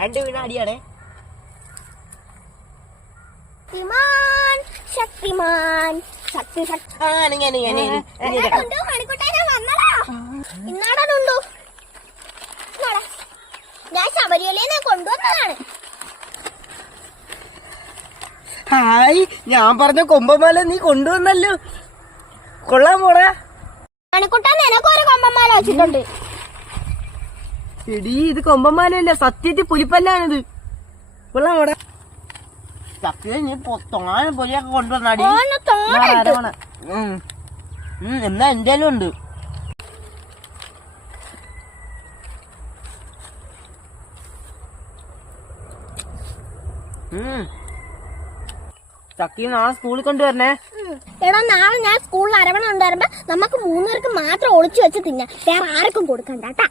രണ്ട് വീണ അടിയാണേ. ശക്തിമാൻ ശക്തിമാൻ. ശക്തി ശക്തി. ആ നീ നീ നീ ഉണ്ട് മണിക്കുട്ടനെ വന്നടാ. ഇന്നാടുണ്ടു ഞാൻ ശബരിമലയിൽ നിന്ന് കൊണ്ടുവന്നതാണ്. ഹായ് ഞാൻ പറഞ്ഞ കൊമ്പമാല നീ കൊണ്ടുവന്നല്ലോ. കൊള്ളാൻ പോടാ മണിക്കുട്ടാൻ നിനക്കൊരു കൊമ്പമാല വെച്ചിട്ടുണ്ട്. എടീ ഇത് കൊമ്പമാലയല്ല സത്യത്തിൽ പുലിപ്പല്ലാണിത്. വെള്ളം പോടാ സത്യം നീ തൊങ്ങാൻ പൊലിയൊക്കെ കൊണ്ടുവന്നാടി. എന്നാ എന്തേലും ഉണ്ട്. ചക്കി നാളെ സ്കൂളിൽ കൊണ്ടുവരണേ. എടാ നാളെ ഞാൻ സ്കൂളിൽ അരവണ ഉണ്ടായിരുമ്പോ നമുക്ക് മൂന്നുപേർക്ക് മാത്രം ഒളിച്ചു വെച്ച് തിന്നാം. വേറെ ആർക്കും കൊടുക്കണ്ട കേട്ടാ.